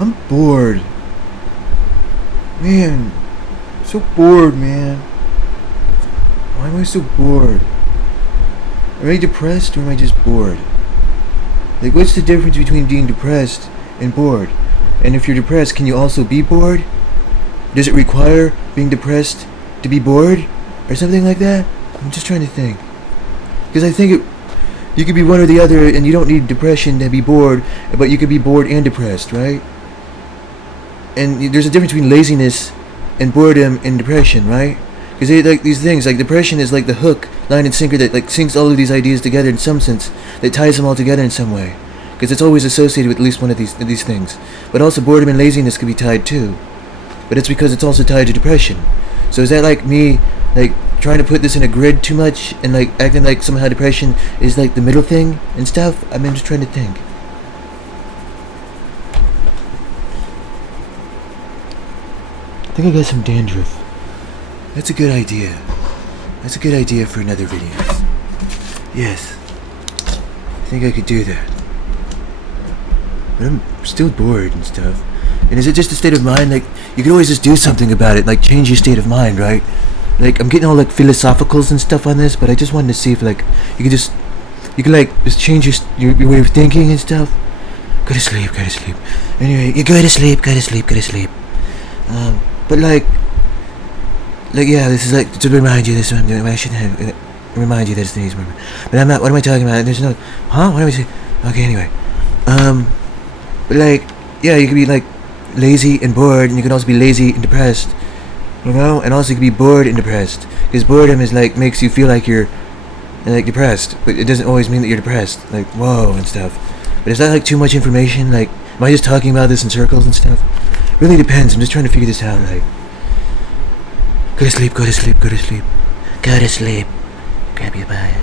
I'm bored. Man, so bored, man. Why am I so bored? Am I depressed or am I just bored? Like, what's the difference between being depressed and bored? And if you're depressed, can you also be bored? Does it require being depressed to be bored? Or something like that? I'm just trying to think. Because I think you could be one or the other, and you don't need depression to be bored, but you could be bored and depressed, right? And there's a difference between laziness and boredom and depression, right? Because they like these things, like depression is like the hook, line, and sinker that like sinks all of these ideas together in some sense, that ties them all together in some way. Because it's always associated with at least one of these things. But also boredom and laziness could be tied too. But it's because it's also tied to depression. So is that like me, like trying to put this in a grid too much and like acting like somehow depression is like the middle thing and stuff? I mean, I'm just trying to think. I think I got some dandruff. That's a good idea. That's a good idea for another video. Yes. I think I could do that. But I'm still bored and stuff. And is it just a state of mind? Like, you could always just do something about it, like change your state of mind, right? Like, I'm getting all like philosophicals and stuff on this, but I just wanted to see if like you could like just change your way of thinking and stuff. Go to sleep, go to sleep. Anyway, you go to sleep, go to sleep, go to sleep. But like yeah, this is like to remind you this is what I'm doing. I shouldn't have remind you that it's the news movement. But I'm not. What am I talking about? There's no. Huh? What am I saying? Okay, anyway. But like, yeah, you could be like lazy and bored, and you can also be lazy and depressed. You know, and also you can be bored and depressed. Because boredom is like makes you feel like you're like depressed, but it doesn't always mean that you're depressed. Like whoa and stuff. But is that like too much information? Like, am I just talking about this in circles and stuff? Really depends. I'm just trying to figure this out. Like, go to sleep, go to sleep, go to sleep, go to sleep. Grab your bag.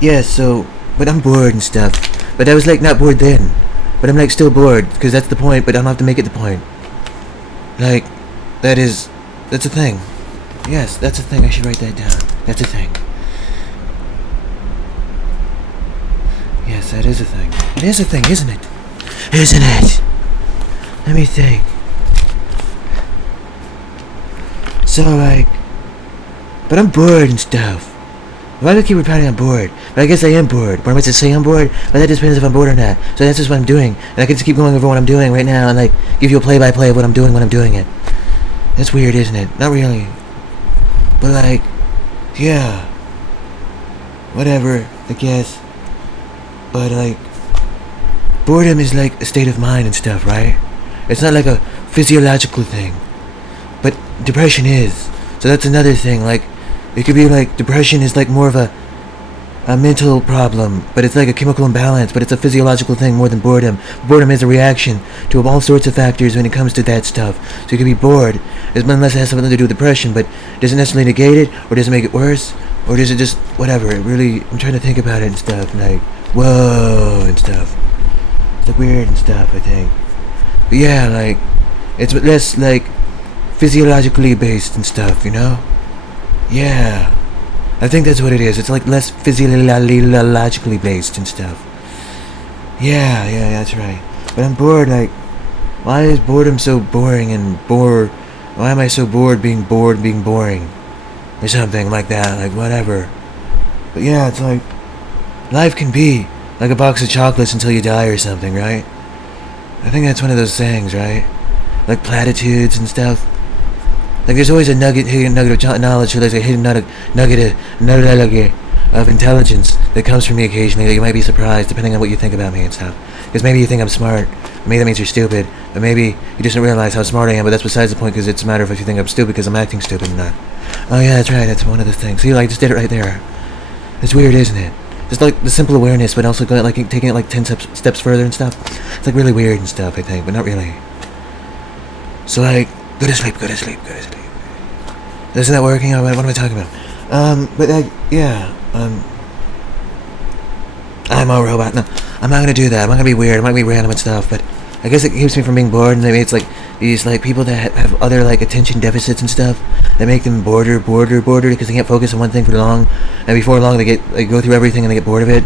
Yeah. So, but I'm bored and stuff. But I was like not bored then. But I'm like still bored because that's the point. But I don't have to make it the point. Like, that's a thing. Yes, that's a thing. I should write that down. That's a thing. Yes, that is a thing. It is a thing, isn't it? Isn't it? Let me think. So, like... But I'm bored and stuff. Why do I keep repeating I'm bored? But I guess I am bored. What am I to say I'm bored? But that just depends if I'm bored or not. So that's just what I'm doing. And I can just keep going over what I'm doing right now and, like, give you a play-by-play of what I'm doing when I'm doing it. That's weird, isn't it? Not really. But, like... Yeah. Whatever, I guess. But like, boredom is like a state of mind and stuff, right? It's not like a physiological thing. But depression is. So that's another thing. Like, it could be like depression is like more of a mental problem, but it's like a chemical imbalance, but it's a physiological thing more than boredom. Boredom is a reaction to all sorts of factors when it comes to that stuff. So you could be bored, unless it has something to do with depression, but does it necessarily negate it, or does it make it worse? Or does it just, whatever, it really, I'm trying to think about it and stuff, like, whoa, and stuff. It's like weird and stuff, I think. But yeah, like, it's less, like, physiologically based and stuff, you know? Yeah. I think that's what it is. It's like less physiologically based and stuff. Yeah, that's right. But I'm bored, like, why is boredom so boring and why am I so bored being boring? Or something like that, like whatever. But yeah, it's like, life can be like a box of chocolates until you die or something, right? I think that's one of those sayings, right? Like platitudes and stuff. Like there's always a hidden nugget of knowledge, or there's a hidden nugget of intelligence that comes from me occasionally that you might be surprised depending on what you think about me and stuff. Because maybe you think I'm smart, maybe that means you're stupid, but maybe you just don't realize how smart I am, but that's besides the point because it's a matter of if you think I'm stupid because I'm acting stupid or not. Oh yeah, that's right, that's one of the things. See, I just did it right there. It's weird, isn't it? Just like the simple awareness, but also like taking it like 10 steps further and stuff. It's like really weird and stuff, I think, but not really. So like, go to sleep, go to sleep, go to sleep. Isn't that working? What am I talking about? But like, yeah, I'm a robot. No, I'm not gonna do that. I'm not gonna be weird. I'm not gonna be random and stuff, but I guess it keeps me from being bored, and maybe it's like these like people that have other like attention deficits and stuff that make them bored because they can't focus on one thing for long, and before long they go through everything and they get bored of it.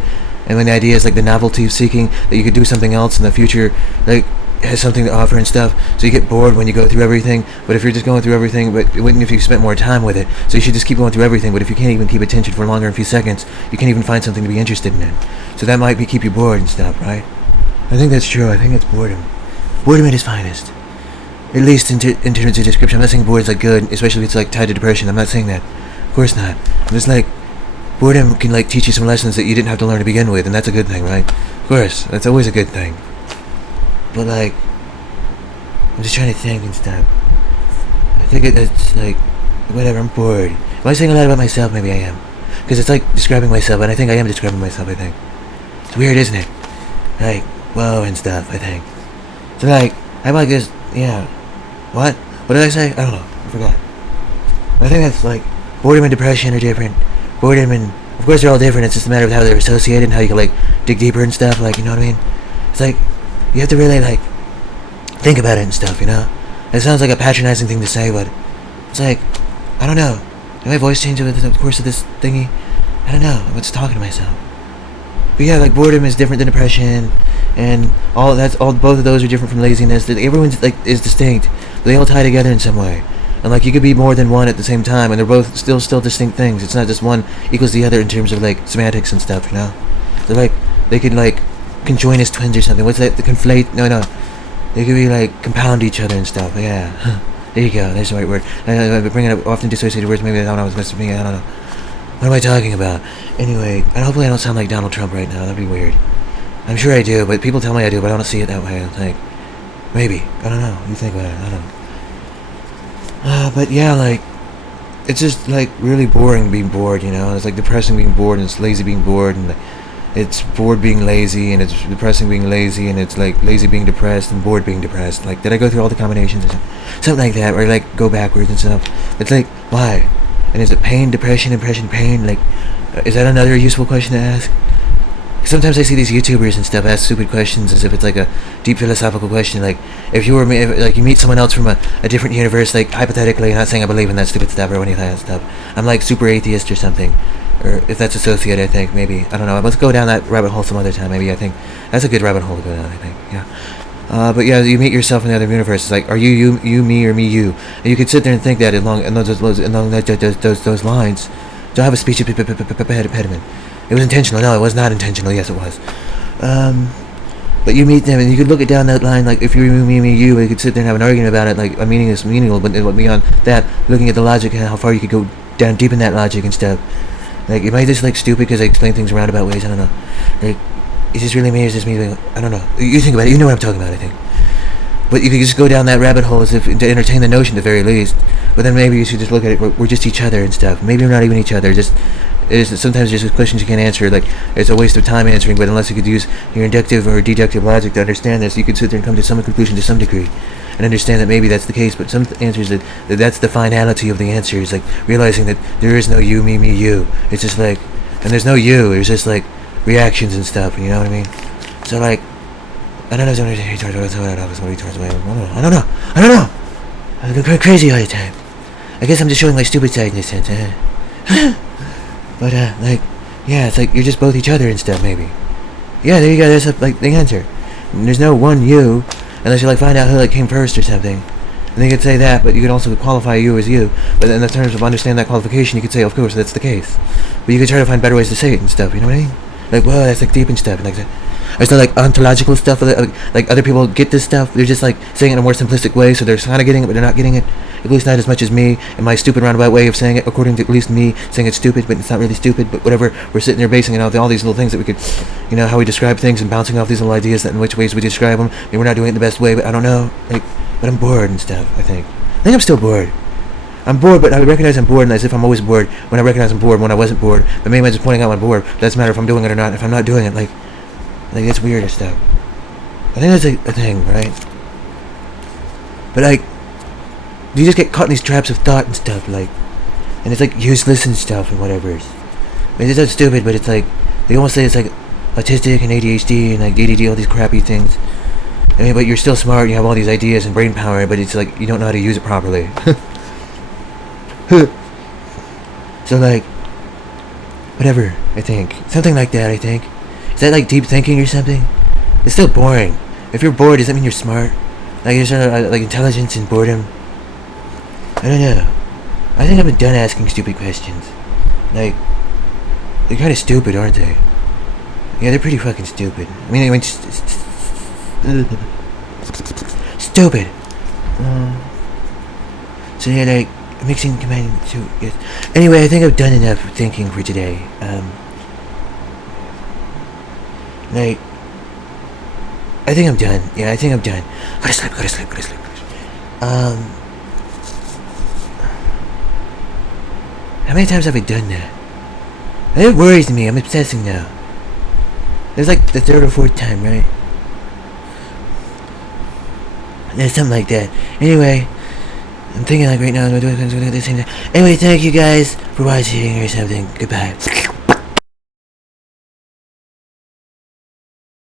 And when the idea is like the novelty of seeking that you could do something else in the future, like has something to offer and stuff, so you get bored when you go through everything. But if you're just going through everything, but it wouldn't if you spent more time with it. So you should just keep going through everything. But if you can't even keep attention for longer than a few seconds, you can't even find something to be interested in it. So that might keep you bored and stuff, right? I think that's true. I think it's boredom. Boredom at its finest. At least in terms of description. I'm not saying boredom is like good, especially if it's like tied to depression. I'm not saying that. Of course not. I'm just like, boredom can like teach you some lessons that you didn't have to learn to begin with, and that's a good thing, right? Of course, that's always a good thing. But like, I'm just trying to think and stuff. I think it's like, whatever, I'm bored. Am I saying a lot about myself? Maybe I am. Because it's like describing myself, and I think I am describing myself, I think. It's weird, isn't it? Like, whoa and stuff, I think. So like, I'm like this, yeah. What? What did I say? I don't know. I forgot. I think that's like, boredom and depression are different. Boredom and, of course they're all different, it's just a matter of how they're associated and how you can like dig deeper and stuff, like, you know what I mean? It's like, you have to really like think about it and stuff, you know? It sounds like a patronizing thing to say, but it's like, I don't know. Did my voice change over the course of this thingy? I don't know. I'm just talking to myself. But yeah, like boredom is different than depression, and both of those are different from laziness. Everyone's like is distinct, but they all tie together in some way. And like you could be more than one at the same time, and they're both still distinct things. It's not just one equals the other in terms of like semantics and stuff, you know? They're like, they could like conjoin as twins or something. What's that? The conflate? No. They could be like compound each other and stuff. Yeah. There you go. There's the right word. I've been bringing up often dissociated words. Maybe I don't know what's messing with me. I don't know. What am I talking about? Anyway, and hopefully I don't sound like Donald Trump right now. That'd be weird. I'm sure I do, but people tell me I do, but I don't see it that way. I think maybe. I don't know. You think about it. I don't know. But yeah, like it's just like really boring being bored. You know, it's like depressing being bored, and it's lazy being bored, and like, it's bored being lazy, and it's depressing being lazy, and it's like lazy being depressed, and bored being depressed. Like, did I go through all the combinations or something like that, or like go backwards and stuff? It's like, why? And is it pain, depression, impression, pain? Like, is that another useful question to ask? Sometimes I see these YouTubers and stuff ask stupid questions as if it's like a deep philosophical question. Like, if you were like you meet someone else from a different universe, like hypothetically, I'm not saying I believe in that stupid stuff or any of that stuff. I'm like super atheist or something. Or if that's associated, I think, maybe. I don't know. Let's go down that rabbit hole some other time. Maybe I think that's a good rabbit hole to go down, I think. Yeah. But yeah, you meet yourself in the other universe. It's like, are you, me, or me, you? And you could sit there and think that along those lines. Don't have a speech impediment. It was intentional. No, it was not intentional. Yes, it was. But you meet them, and you could look it down that line, like, if you're me, you, you could sit there and have an argument about it, like, a meaning is meaningful, but beyond that, looking at the logic and how far you could go down deep in that logic and stuff. Like, am I just, like, stupid because I explain things roundabout ways? I don't know. Like, is this really me, or is this me? Like, I don't know. You think about it. You know what I'm talking about, I think. But you could just go down that rabbit hole as if to entertain the notion at the very least. But then maybe you should just look at it, we're just each other and stuff. Maybe we're not even each other, sometimes there's just questions you can't answer, like, it's a waste of time answering, but unless you could use your inductive or deductive logic to understand this, you could sit there and come to some conclusion to some degree, and understand that maybe that's the case, but some answers that's the finality of the answer, is like, realizing that there is no you, me, you. It's just like, and there's no you, there's just like, reactions and stuff, you know what I mean? So like, I don't know, I don't know, I look crazy all the time. I guess I'm just showing my stupid side in this sense, But, like, yeah, it's like you're just both each other and stuff, maybe. Yeah, there you go, that's, like, the answer. And there's no one you, unless you, like, find out who, like, came first or something. And you could say that, but you could also qualify you as you. But in the terms of understanding that qualification, you could say, of course, that's the case. But you could try to find better ways to say it and stuff, you know what I mean? Like, whoa, that's, like, deep and stuff, and like that. It's not like ontological stuff, like other people get this stuff, they're just like saying it in a more simplistic way, so they're kind of getting it, but they're not getting it. At least not as much as me, and my stupid roundabout way of saying it, according to at least me, saying it's stupid, but it's not really stupid, but whatever, we're sitting there basing it on all these little things that we could, you know, how we describe things and bouncing off these little ideas that in which ways we describe them. I mean, we're not doing it the best way, but I don't know, like, but I'm bored and stuff, I think I'm still bored. I'm bored, but I recognize I'm bored, and as if I'm always bored when I recognize I'm bored when I wasn't bored, but maybe I'm just pointing out I'm bored. It doesn't matter if I'm doing it or not. If I'm not doing it, like it's weird or stuff. I think that's a thing, right? But like, you just get caught in these traps of thought and stuff, like, and it's like useless and stuff and whatever. I mean, it's not stupid, but it's like, they almost say it's like autistic and ADHD and like ADD, all these crappy things. I mean, but you're still smart. You have all these ideas and brain power, but it's like you don't know how to use it properly. So like, whatever. I think something like that. I think is that like deep thinking or something? It's still boring. If you're bored, does that mean you're smart? Like you're sort of like intelligence and boredom. I don't know. I think I'm done asking stupid questions. Like, they're kind of stupid, aren't they? Yeah, they're pretty fucking stupid. I mean stupid. So yeah, like mixing command to yes. Anyway, I think I've done enough thinking for today. Like, I think I'm done. Yeah, I think I'm done. Go to sleep. Go to sleep. Go to sleep. Go to sleep. How many times have I done that? It worries me. I'm obsessing now. It's like the third or fourth time, right? Yeah, something like that. Anyway, I'm thinking like right now. Anyway, thank you guys for watching or something. Goodbye.